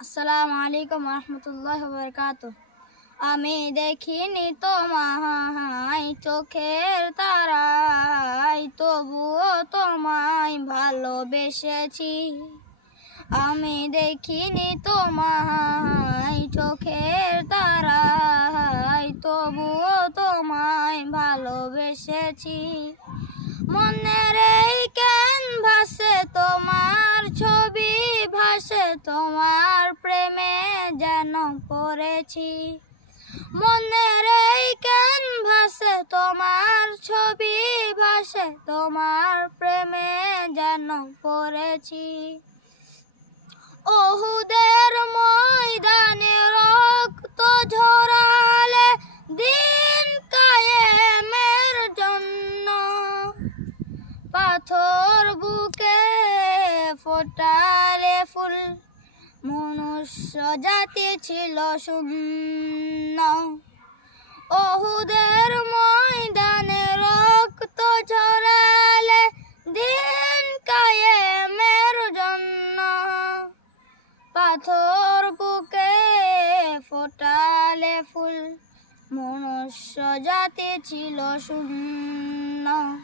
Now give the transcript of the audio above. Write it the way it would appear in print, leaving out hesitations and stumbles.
আসসালামু আলাইকুম রহমতুল্লাহ বারাকাতুহু। আমি দেখিনি তোমায় চোখের তারায়, তবুও তোমায় ভালোবেসেছি। আমি দেখিনি তোমায় চোখের তারায়, তবুও তোমায় ভালোবেসেছি। মনের এই ক্যানভাসে তোমার ছবি ভাসে, তোমার প্রেমে যেন পড়েছি। মনের এই ক্যানভাসে তোমার ছবি ভাসে, তোমার প্রেমে যেন পড়েছি। ওহুদের ময়দানে রক্ত ঝরালে দিন কায়েমের জন্য, পাথর বুকে ফোটালে ফুল, মনুষ্য জাতি ছিল শূন্য। ওহুদের ময়দানে রক্ত ঝরালে দিন কায়েমের জন্য, পাথর বুকে ফোটালে ফুল, মনুষ্য জাতি ছিল শূন্য।